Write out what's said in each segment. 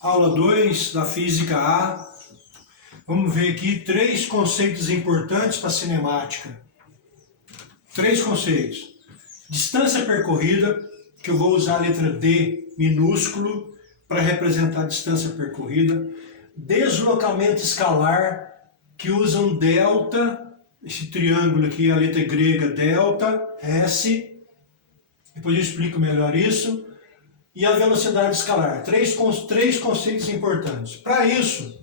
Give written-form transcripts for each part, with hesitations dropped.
Aula 2 da Física A. Vamos ver aqui 3 conceitos importantes para a cinemática. 3 conceitos. Distância percorrida, que eu vou usar a letra D minúsculo para representar a distância percorrida. Deslocamento escalar, que usa um delta, esse triângulo aqui, a letra grega delta, S. Depois eu explico melhor isso. E a velocidade escalar. Três conceitos importantes. Para isso,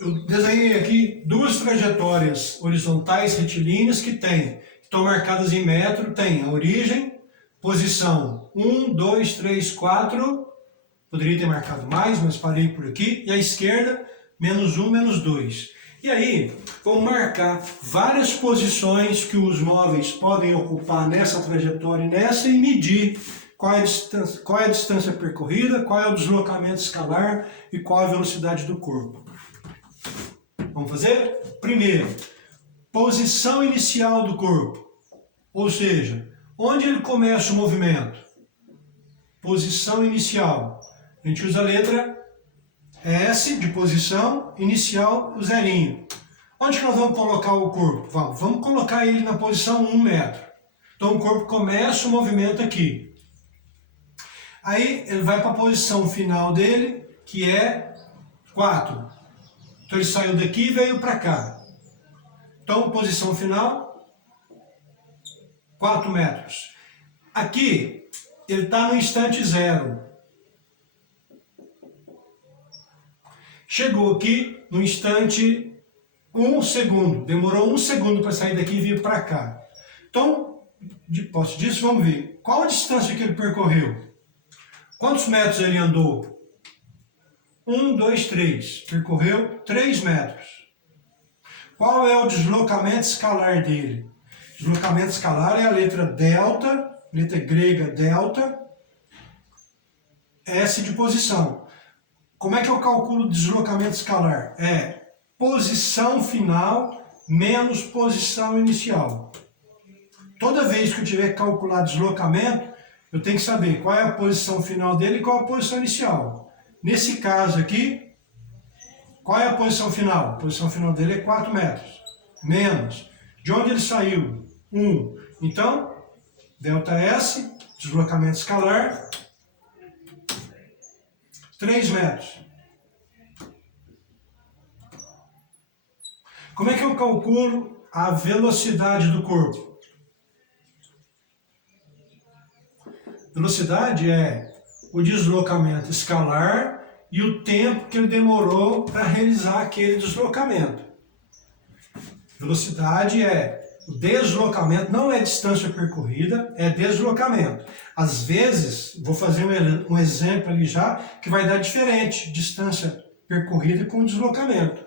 eu desenhei aqui 2 trajetórias horizontais retilíneas que estão marcadas em metro, tem a origem, posição 1, 2, 3, 4, poderia ter marcado mais, mas parei por aqui, e a esquerda, menos 1, menos 2. E aí, vamos marcar várias posições que os móveis podem ocupar nessa trajetória e nessa e medir qual é a distância percorrida, qual é o deslocamento escalar e qual é a velocidade do corpo. Vamos fazer? Primeiro, posição inicial do corpo. Ou seja, onde ele começa o movimento? Posição inicial. A gente usa a letra S de posição, inicial, o zerinho. Onde que nós vamos colocar o corpo? Vamos colocar ele na posição 1 metro. Então o corpo começa o movimento aqui. Aí ele vai para a posição final dele, que é 4. Então ele saiu daqui e veio para cá. Então, posição final, 4 metros. Aqui, ele está no instante 0. Chegou aqui no instante 1 segundo. Demorou 1 segundo para sair daqui e vir para cá. Então, de posse disso, vamos ver. Qual a distância que ele percorreu? Quantos metros ele andou? 1, 2, 3. Percorreu 3 metros. Qual é o deslocamento escalar dele? Deslocamento escalar é a letra delta, letra grega delta, S de posição. Como é que eu calculo o deslocamento escalar? É posição final menos posição inicial. Toda vez que eu tiver que calcular deslocamento, eu tenho que saber qual é a posição final dele e qual é a posição inicial. Nesse caso aqui, qual é a posição final? A posição final dele é 4 metros. Menos. De onde ele saiu? 1. Então, delta S, deslocamento escalar, 3 metros. Como é que eu calculo a velocidade do corpo? Velocidade é o deslocamento escalar e o tempo que ele demorou para realizar aquele deslocamento. Velocidade é o deslocamento, não é distância percorrida, é deslocamento. Às vezes, vou fazer um exemplo ali já, que vai dar diferente, distância percorrida com deslocamento.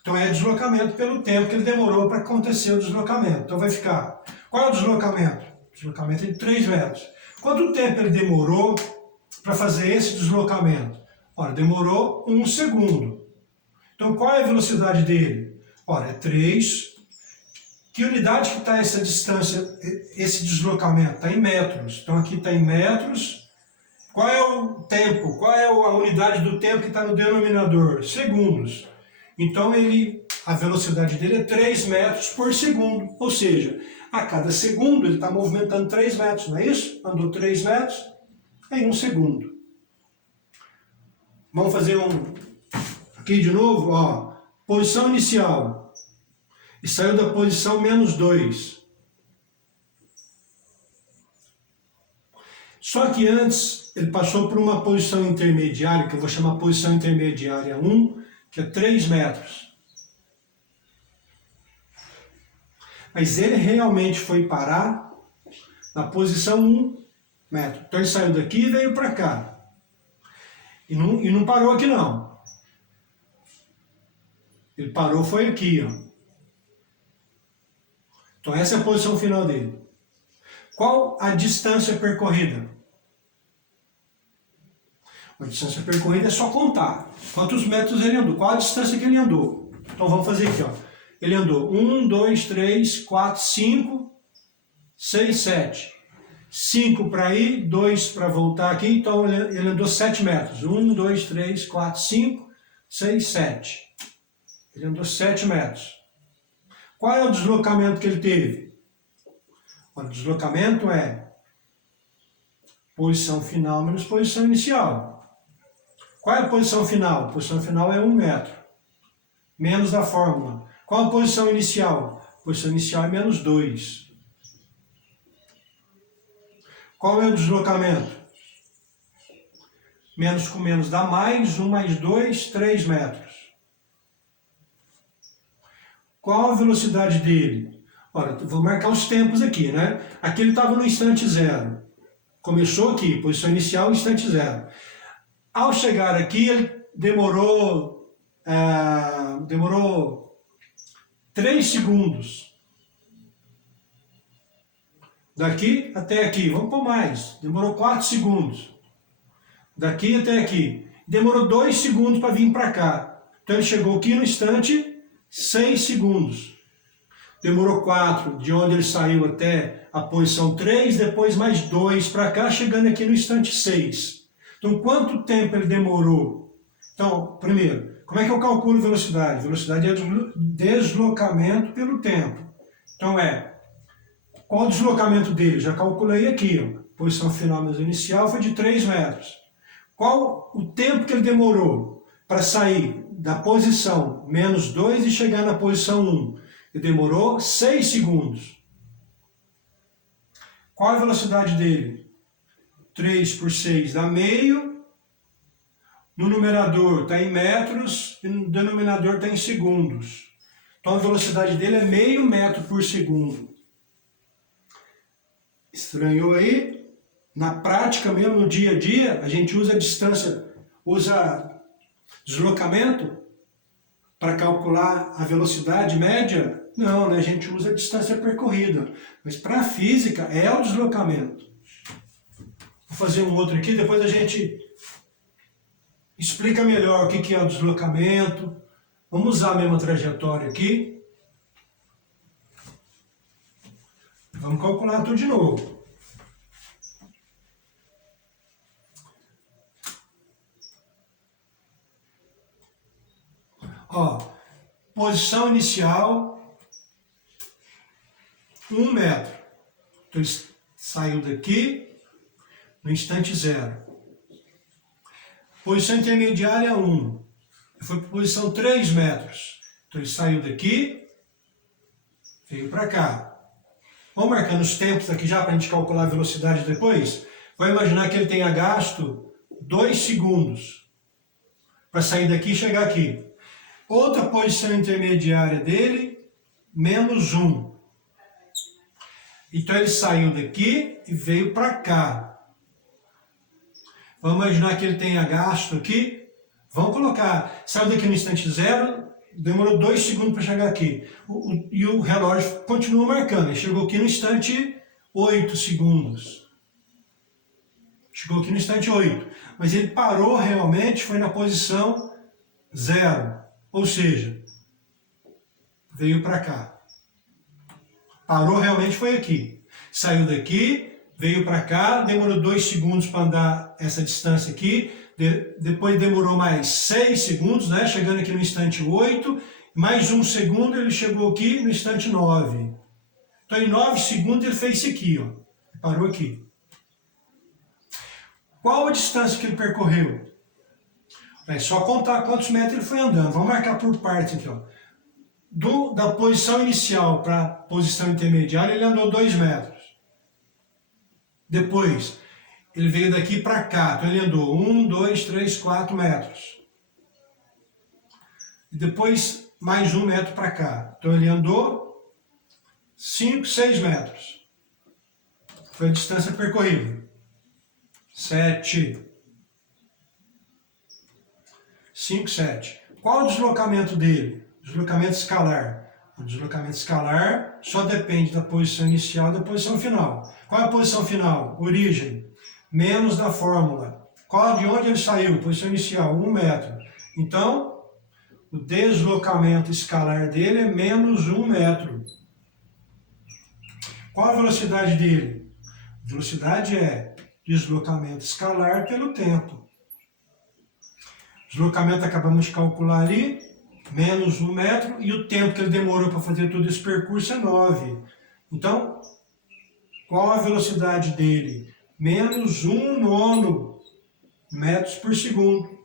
Então é deslocamento pelo tempo que ele demorou para acontecer o deslocamento. Então vai ficar, qual é o deslocamento? O deslocamento é de 3 metros. Quanto tempo ele demorou para fazer esse deslocamento? Ora, demorou 1 segundo. Então, qual é a velocidade dele? Ora, é 3. Que unidade que está essa distância, esse deslocamento? Está em metros. Então, aqui está em metros. Qual é o tempo? Qual é a unidade do tempo que está no denominador? Segundos. Então, a velocidade dele é 3 metros por segundo. Ou seja, a cada segundo ele está movimentando 3 metros, não é isso? Andou 3 metros em 1 segundo. Vamos fazer aqui de novo, ó. Posição inicial. E saiu da posição menos 2. Só que antes ele passou por uma posição intermediária, que eu vou chamar posição intermediária 1, que é 3 metros. Mas ele realmente foi parar na posição 1 metro. Então ele saiu daqui e veio para cá. E não parou aqui não. Ele parou foi aqui, ó. Então essa é a posição final dele. Qual a distância percorrida? A distância percorrida é só contar. Quantos metros ele andou? Qual a distância que ele andou? Então vamos fazer aqui, ó. Ele andou 1, 2, 3, 4, 5, 6, 7. 5 para ir, 2 para voltar aqui, então ele andou 7 metros. 1, 2, 3, 4, 5, 6, 7. Ele andou 7 metros. Qual é o deslocamento que ele teve? O deslocamento é posição final menos posição inicial. Qual é a posição final? A posição final é 1 metro, menos da fórmula. Qual a posição inicial? A posição inicial é menos 2. Qual é o deslocamento? Menos com menos dá mais, 1 mais 2, 3 metros. Qual a velocidade dele? Ora, vou marcar os tempos aqui, né? Aqui ele estava no instante zero. Começou aqui, posição inicial, instante zero. Ao chegar aqui, ele demorou 3 segundos. Daqui até aqui, vamos pôr mais, demorou 4 segundos. Daqui até aqui, demorou 2 segundos para vir para cá. Então ele chegou aqui no instante 6 segundos. Demorou 4, de onde ele saiu até a posição 3, depois mais 2 para cá, chegando aqui no instante 6. Então quanto tempo ele demorou? Então, primeiro, como é que eu calculo velocidade? Velocidade é deslocamento pelo tempo. Então qual o deslocamento dele? Já calculei aqui, ó. Posição final menos inicial foi de 3 metros. Qual o tempo que ele demorou para sair da posição menos 2 e chegar na posição 1? Ele demorou 6 segundos. Qual a velocidade dele? 3 por 6 dá meio. No numerador está em metros e no denominador está em segundos. Então a velocidade dele é meio metro por segundo. Estranhou aí? Na prática mesmo, no dia a dia, a gente usa a distância, usa deslocamento para calcular a velocidade média? Não, né? A gente usa a distância percorrida. Mas para a física é o deslocamento. Vou fazer um outro aqui, depois a gente explica melhor o que é o deslocamento. Vamos usar a mesma trajetória aqui. Vamos calcular tudo de novo. Ó, posição inicial, 1 metro. Então ele saiu daqui no instante zero. Posição intermediária, 1. Foi para a posição 3 metros. Então ele saiu daqui, veio para cá. Vamos marcando os tempos aqui já para a gente calcular a velocidade depois? Vou imaginar que ele tenha gasto 2 segundos para sair daqui e chegar aqui. Outra posição intermediária dele, menos 1. Então ele saiu daqui e veio para cá. Vamos imaginar que ele tenha gasto aqui. Vamos colocar, saiu daqui no instante zero, demorou 2 segundos para chegar aqui. E o relógio continua marcando. Ele chegou aqui no instante 8 segundos. Chegou aqui no instante 8. Mas ele parou realmente, foi na posição 0. Ou seja, veio para cá. Parou realmente foi aqui. Saiu daqui, veio para cá, demorou 2 segundos para andar essa distância aqui. Depois demorou mais 6 segundos, né? Chegando aqui no instante 8. Mais 1 segundo ele chegou aqui no instante 9. Então em 9 segundos ele fez isso aqui, ó. Parou aqui. Qual a distância que ele percorreu? É só contar quantos metros ele foi andando. Vamos marcar por partes aqui, ó. Da posição inicial para a posição intermediária, ele andou 2 metros. Depois, ele veio daqui para cá. Então, ele andou 1, 2, 3, 4 metros. E depois, mais 1 metro para cá. Então, ele andou 5, 6 metros. Foi a distância percorrida. 7. 5, 7. Qual o deslocamento dele? Deslocamento escalar. O deslocamento escalar só depende da posição inicial e da posição final. Qual é a posição final? Origem. Menos da fórmula. De onde ele saiu? Posição inicial, 1 metro. Então, o deslocamento escalar dele é menos 1 metro. Qual a velocidade dele? Velocidade é deslocamento escalar pelo tempo. Deslocamento acabamos de calcular ali, menos 1 metro, e o tempo que ele demorou para fazer todo esse percurso é 9. Então, qual a velocidade dele? Menos 1 nono metros por segundo.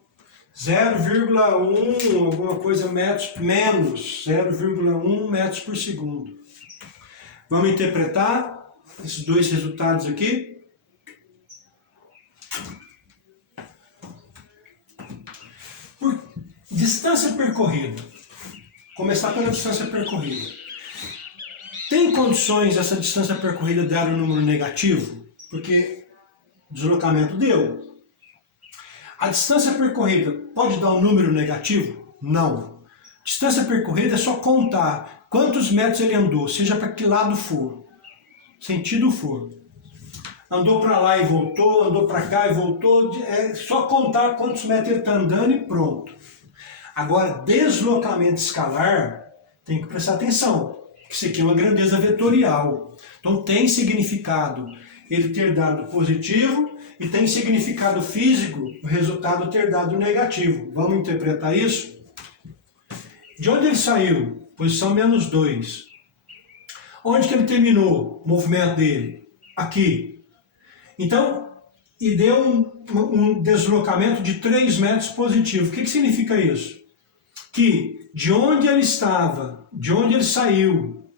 0,1 alguma coisa metros, menos 0,1 metros por segundo. Vamos interpretar esses dois resultados aqui. Por distância percorrida. Começar pela distância percorrida. Tem condições essa distância percorrida dar um número negativo? Porque o deslocamento deu. A distância percorrida pode dar um número negativo? Não. Distância percorrida é só contar quantos metros ele andou, seja para que lado for, sentido for. Andou para lá e voltou, andou para cá e voltou, é só contar quantos metros ele está andando e pronto. Agora, deslocamento escalar, tem que prestar atenção, isso aqui é uma grandeza vetorial. Então tem significado ele ter dado positivo e tem significado físico o resultado ter dado negativo. Vamos interpretar isso? De onde ele saiu? Posição menos 2. Onde que ele terminou o movimento dele? Aqui. Então, e deu um deslocamento de 3 metros positivo. O que significa isso? Que de onde ele estava, de onde ele saiu,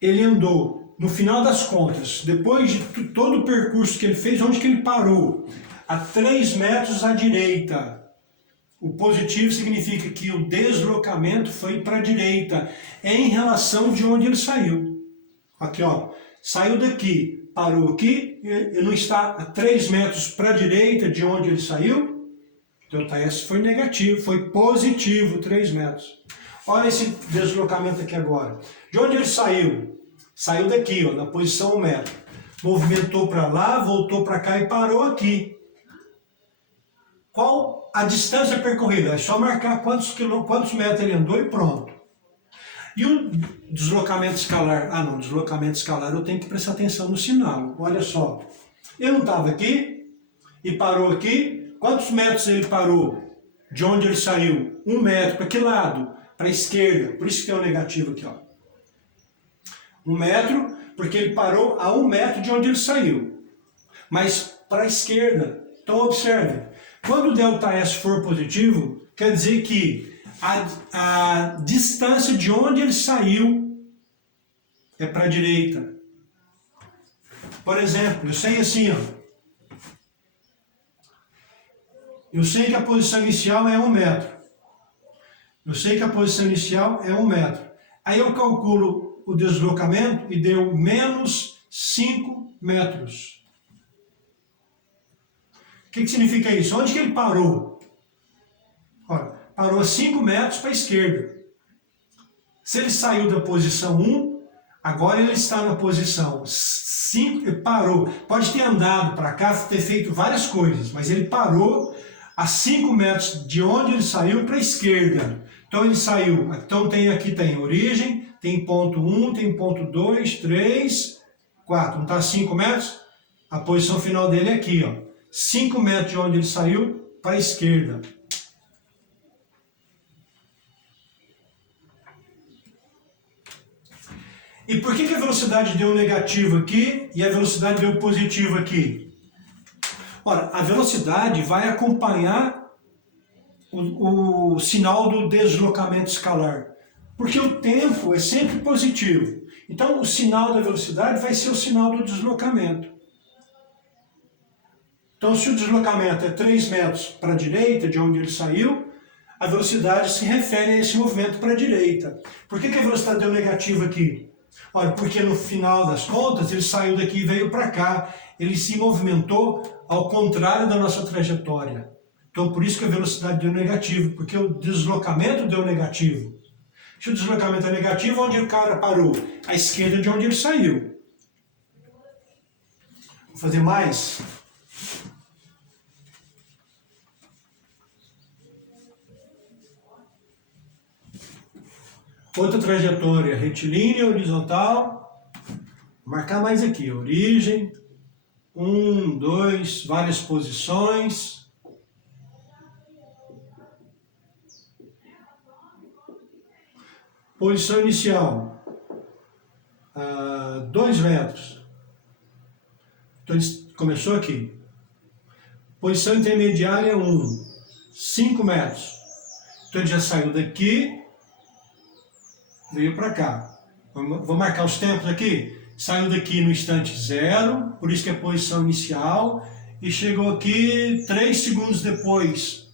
ele andou, no final das contas, depois de todo o percurso que ele fez, onde que ele parou? A 3 metros à direita. O positivo significa que o deslocamento foi para a direita, em relação de onde ele saiu. Aqui, ó, saiu daqui, parou aqui, ele não está a 3 metros para a direita de onde ele saiu, então esse foi negativo, foi positivo, 3 metros. Olha esse deslocamento aqui agora. De onde ele saiu? Saiu daqui, ó, na posição 1 metro. Movimentou para lá, voltou para cá e parou aqui. Qual a distância percorrida? É só marcar quantos metros ele andou e pronto. E o deslocamento escalar? Ah não, deslocamento escalar eu tenho que prestar atenção no sinal. Olha só, ele não estava aqui e parou aqui. Quantos metros ele parou? De onde ele saiu? 1 metro. Para que lado? Para a esquerda. Por isso que tem o negativo aqui, ó. 1 metro, porque ele parou a 1 metro de onde ele saiu. Mas para a esquerda. Então observe. Quando o ΔS for positivo, quer dizer que a distância de onde ele saiu é para a direita. Por exemplo, eu sei assim, ó. Eu sei que a posição inicial é 1 metro. Eu sei que a posição inicial é 1 metro. Aí eu calculo o deslocamento e deu menos 5 metros. O que significa isso? Onde que ele parou? Olha, parou 5 metros para a esquerda. Se ele saiu da posição 1, agora ele está na posição 5, ele parou. Pode ter andado para cá, ter feito várias coisas, mas ele parou a 5 metros de onde ele saiu para a esquerda. Então ele saiu, então aqui tem origem, tem ponto 1, tem ponto 2, 3, 4. Não está 5 metros? A posição final dele é aqui, ó. 5 metros de onde ele saiu para a esquerda. E por que a velocidade deu negativo aqui e a velocidade deu positivo aqui? Ora, a velocidade vai acompanhar o sinal do deslocamento escalar, porque o tempo é sempre positivo. Então, o sinal da velocidade vai ser o sinal do deslocamento. Então, se o deslocamento é 3 metros para a direita, de onde ele saiu, a velocidade se refere a esse movimento para a direita. Por que a velocidade deu negativa aqui? Olha, porque no final das contas, ele saiu daqui e veio para cá. Ele se movimentou ao contrário da nossa trajetória. Então, por isso que a velocidade deu negativo, porque o deslocamento deu negativo. Se o deslocamento é negativo, onde o cara parou? À esquerda de onde ele saiu. Vou fazer mais. Outra trajetória retilínea, horizontal. Vou marcar mais aqui, origem, 1, 2, várias posições. Posição inicial, 2 metros. Então, ele começou aqui. Posição intermediária, 1, 5 metros. Então, ele já saiu daqui, veio para cá. Vou marcar os tempos aqui. Saiu daqui no instante 0, por isso que é posição inicial, e chegou aqui 3 segundos depois.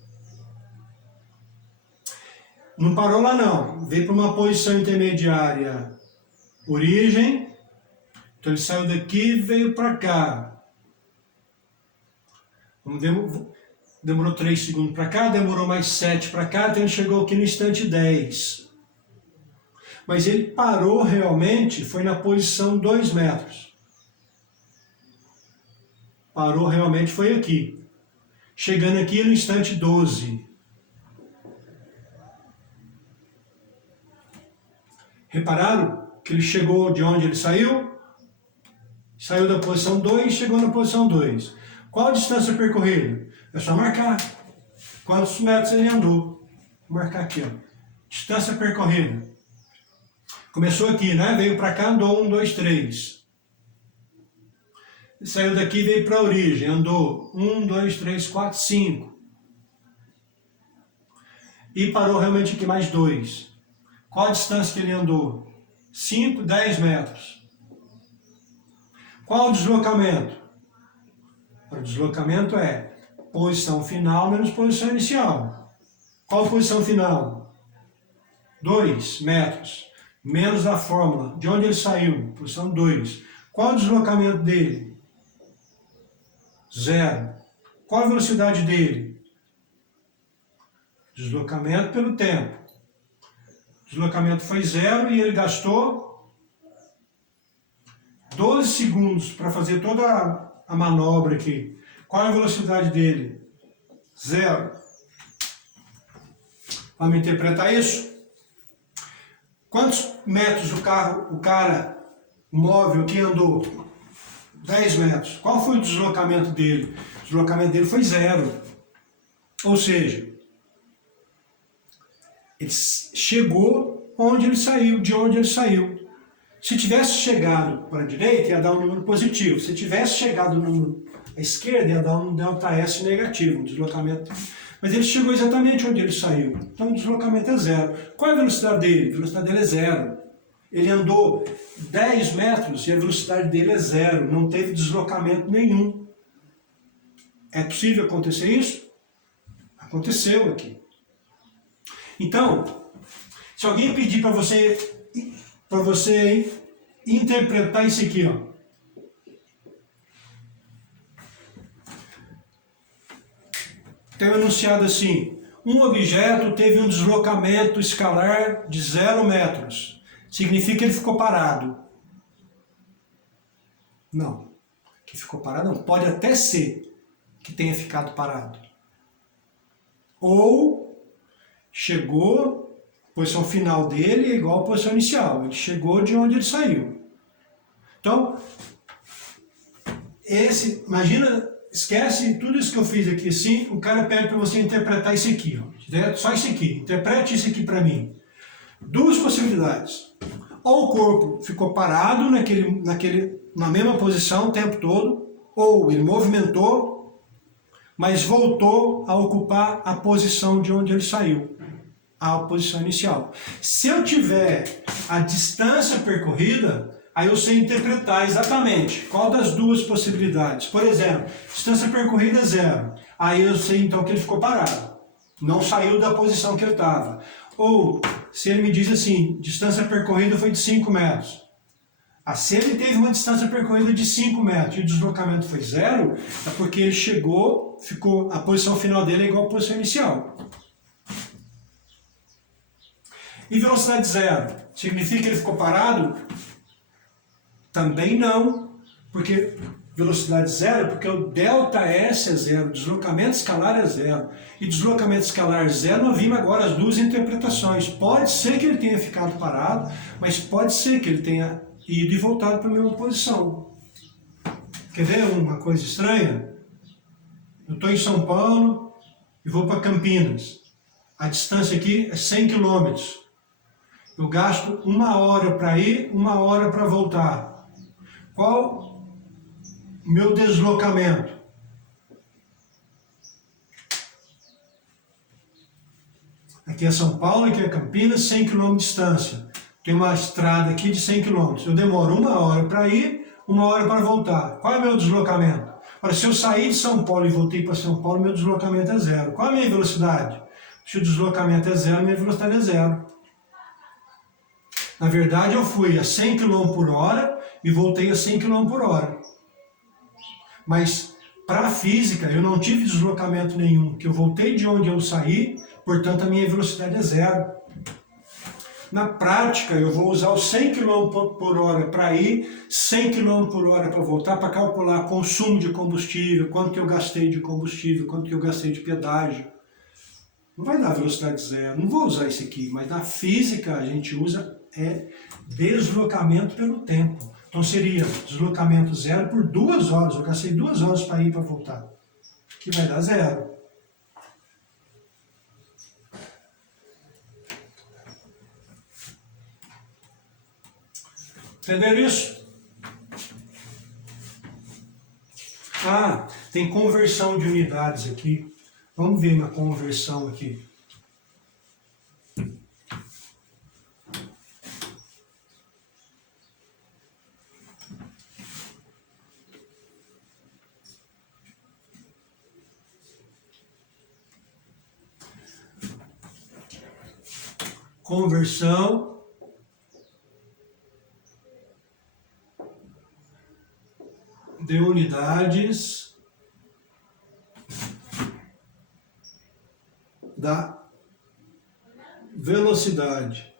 Não parou lá não, veio para uma posição intermediária, origem, então ele saiu daqui e veio para cá. Demorou 3 segundos para cá, demorou mais 7 para cá, então ele chegou aqui no instante 10. Mas ele parou realmente, foi na posição 2 metros. Parou realmente, foi aqui. Chegando aqui no instante 12. Repararam que ele chegou de onde ele saiu? Saiu da posição 2 e chegou na posição 2. Qual a distância percorrida? É só marcar. Quantos metros ele andou? Vou marcar aqui, ó. Distância percorrida. Começou aqui, né? Veio para cá, andou 1, 2, 3. Saiu daqui e veio para a origem. Andou 1, 2, 3, 4, 5. E parou realmente aqui mais 2. Qual a distância que ele andou? 5, 10 metros. Qual o deslocamento? O deslocamento é posição final menos posição inicial. Qual a posição final? 2 metros. Menos a fórmula. De onde ele saiu? Posição 2. Qual o deslocamento dele? 0. Qual a velocidade dele? Deslocamento pelo tempo. O deslocamento foi 0 e ele gastou 12 segundos para fazer toda a manobra aqui. Qual é a velocidade dele? 0. Vamos interpretar isso? Quantos metros o cara móvel aqui andou? 10 metros. Qual foi o deslocamento dele? O deslocamento dele foi 0. Ou seja, ele chegou onde ele saiu, de onde ele saiu. Se tivesse chegado para a direita, ia dar um número positivo. Se tivesse chegado no número à esquerda, ia dar um ΔS negativo, um deslocamento. Mas ele chegou exatamente onde ele saiu. Então o deslocamento é 0. Qual é a velocidade dele? A velocidade dele é 0. Ele andou 10 metros e a velocidade dele é 0. Não teve deslocamento nenhum. É possível acontecer isso? Aconteceu aqui. Então, se alguém pedir para você interpretar isso aqui, ó. Tem um enunciado assim: um objeto teve um deslocamento escalar de 0 metros. Significa que ele ficou parado. Não. Que ficou parado não. Pode até ser que tenha ficado parado. Ou chegou, a posição final dele é igual à posição inicial. Ele chegou de onde ele saiu. Então, imagina, esquece tudo isso que eu fiz aqui assim, o cara pede para você interpretar isso aqui. Ó. Só isso aqui. Interprete isso aqui para mim. 2 possibilidades. Ou o corpo ficou parado na mesma posição o tempo todo, ou ele movimentou, mas voltou a ocupar a posição de onde ele saiu, a posição inicial. Se eu tiver a distância percorrida, aí eu sei interpretar exatamente qual das 2 possibilidades. Por exemplo, distância percorrida é 0. Aí eu sei então que ele ficou parado, não saiu da posição que ele estava. Ou, se ele me diz assim, distância percorrida foi de 5 metros. Se ele teve uma distância percorrida de 5 metros e o deslocamento foi 0, é porque ele chegou, a posição final dele é igual à posição inicial. E velocidade 0? Significa que ele ficou parado? Também não, porque velocidade 0 porque o ΔS é 0, deslocamento escalar é 0. E deslocamento escalar 0, nós vimos agora as 2 interpretações. Pode ser que ele tenha ficado parado, mas pode ser que ele tenha ido e voltado para a mesma posição. Quer ver uma coisa estranha? Eu estou em São Paulo e vou para Campinas. A distância aqui é 100 km. Eu gasto 1 hora para ir, 1 hora para voltar. Qual o meu deslocamento? Aqui é São Paulo, aqui é Campinas, 100 km de distância. Tem uma estrada aqui de 100 km. Eu demoro 1 hora para ir, 1 hora para voltar. Qual é o meu deslocamento? Ora, se eu sair de São Paulo e voltei para São Paulo, meu deslocamento é 0. Qual é a minha velocidade? Se o deslocamento é 0, minha velocidade é 0. Na verdade, eu fui a 100 km por hora e voltei a 100 km por hora. Mas, para a física, eu não tive deslocamento nenhum, que eu voltei de onde eu saí, portanto, a minha velocidade é 0. Na prática, eu vou usar os 100 km por hora para ir, 100 km por hora para voltar, para calcular consumo de combustível, quanto que eu gastei de combustível, quanto que eu gastei de pedágio. Não vai dar velocidade 0, não vou usar isso aqui, mas na física a gente usa deslocamento pelo tempo. Então seria deslocamento 0 por 2 horas, eu gastei 2 horas para ir e para voltar, que vai dar 0. Entenderam isso? Ah, tem conversão de unidades aqui. Vamos ver uma conversão aqui. Conversão de unidades da velocidade.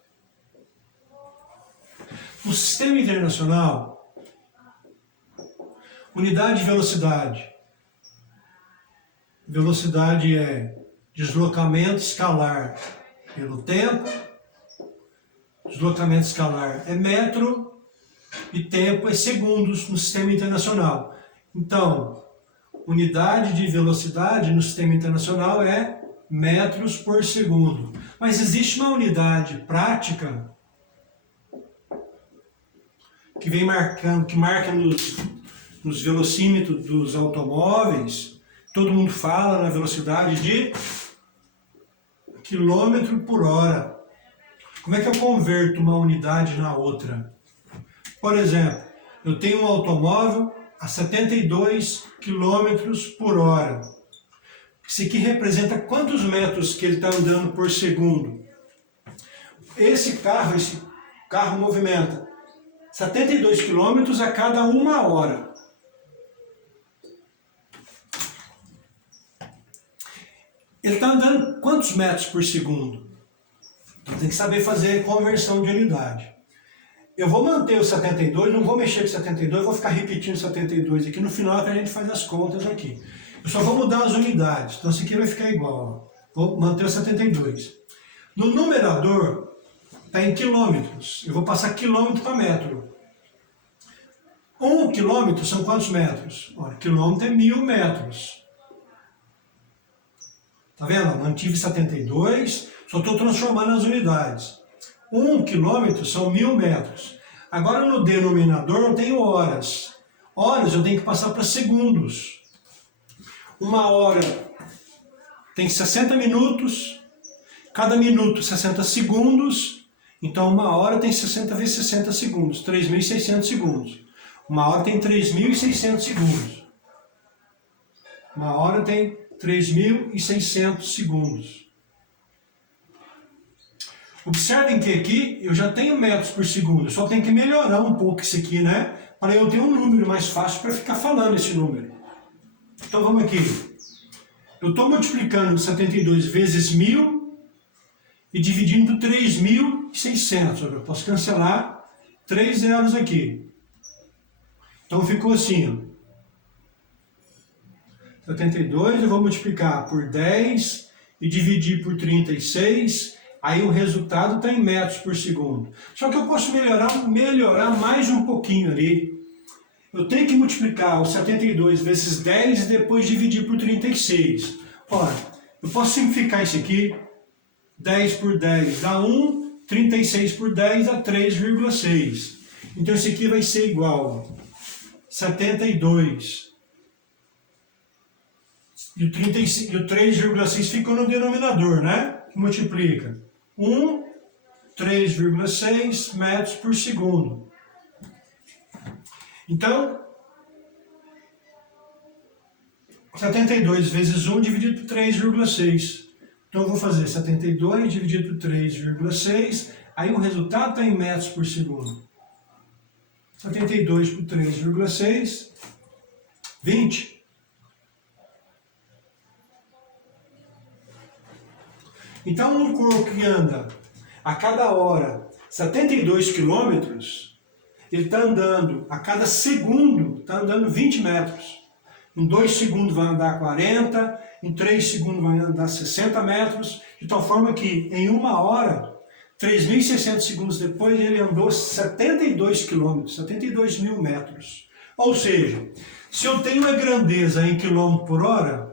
No sistema internacional, unidade de velocidade. Velocidade é deslocamento escalar pelo tempo. Deslocamento escalar é metro e tempo é segundos no sistema internacional. Então, unidade de velocidade no sistema internacional é metros por segundo. Mas existe uma unidade prática que vem marcando, que marca nos velocímetros dos automóveis. Todo mundo fala na velocidade de quilômetro por hora. Como é que eu converto uma unidade na outra? Por exemplo, eu tenho um automóvel a 72 km por hora. Isso aqui representa quantos metros que ele está andando por segundo. Esse carro movimenta 72 km a cada 1 hora. Ele está andando quantos metros por segundo? Então tem que saber fazer conversão de unidade. Eu vou manter o 72, não vou mexer com 72, vou ficar repetindo 72 aqui. No final é que a gente faz as contas aqui. Eu só vou mudar as unidades, então isso aqui vai ficar igual. Ó. Vou manter o 72. No numerador está em quilômetros. Eu vou passar quilômetro para metro. 1 quilômetro são quantos metros? Olha, quilômetro é 1000 metros. Tá vendo? Mantive 72, só estou transformando as unidades. 1 quilômetro são 1000 metros. Agora no denominador eu tenho horas. Horas eu tenho que passar para segundos. 1 hora tem 60 minutos. Cada minuto 60 segundos. Então 1 hora tem 60 vezes 60 segundos. 3.600 segundos. 1 hora tem 3.600 segundos. 1 hora tem 3.600 segundos. Observem que aqui eu já tenho metros por segundo, só tenho que melhorar um pouco isso aqui, né? Para eu ter um número mais fácil para ficar falando esse número. Então vamos aqui. Eu estou multiplicando 72 vezes 1000 e dividindo por 3.600. Eu posso cancelar 3 zeros aqui. Então ficou assim, ó. 72 eu vou multiplicar por 10 e dividir por 36. Aí o resultado está em metros por segundo. Só que eu posso melhorar mais um pouquinho ali. Eu tenho que multiplicar o 72 vezes 10 e depois dividir por 36. Ora, eu posso simplificar isso aqui. 10 por 10 dá 1, 36 por 10 dá 3,6. Então isso aqui vai ser igual a 72. E o 3,6 ficou no denominador, né? Multiplica 1, 3,6 metros por segundo. Então, 72 vezes 1 dividido por 3,6. Então eu vou fazer 72 dividido por 3,6. Aí o resultado está em metros por segundo. 72 por 3,6, 20. Então, um corpo que anda a cada hora 72 quilômetros, ele está andando a cada segundo, está andando 20 metros. Em 2 segundos vai andar 40, em 3 segundos vai andar 60 metros, de tal forma que em 1 hora, 3.600 segundos depois, ele andou 72 quilômetros, 72 mil metros. Ou seja, se eu tenho uma grandeza em quilômetro por hora,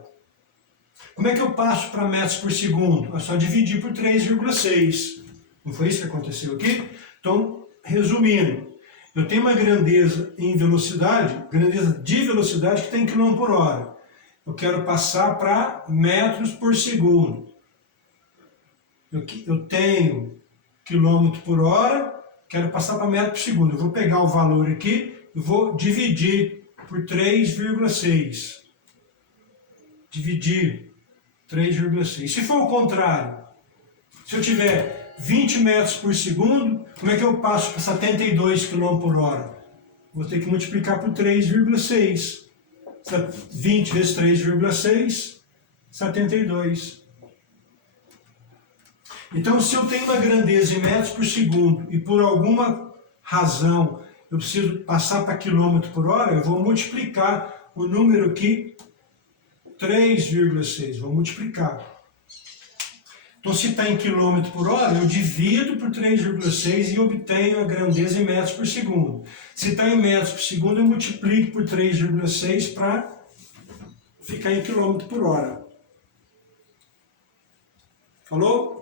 como é que eu passo para metros por segundo? É só dividir por 3,6. Não foi isso que aconteceu aqui? Então, resumindo, eu tenho uma grandeza em velocidade, grandeza de velocidade que está em quilômetro por hora. Eu quero passar para metros por segundo. Eu tenho quilômetro por hora, quero passar para metro por segundo. Eu vou pegar o valor aqui e vou dividir por 3,6. Dividir 3,6. Se for o contrário, se eu tiver 20 metros por segundo, como é que eu passo para 72 km por hora? Vou ter que multiplicar por 3,6. 20 vezes 3,6, 72. Então, se eu tenho uma grandeza em metros por segundo e por alguma razão eu preciso passar para quilômetro por hora, eu vou multiplicar o número aqui, 3,6, vou multiplicar. Então, se está em quilômetro por hora, eu divido por 3,6 e obtenho a grandeza em metros por segundo. Se está em metros por segundo, eu multiplico por 3,6 para ficar em quilômetro por hora. Falou?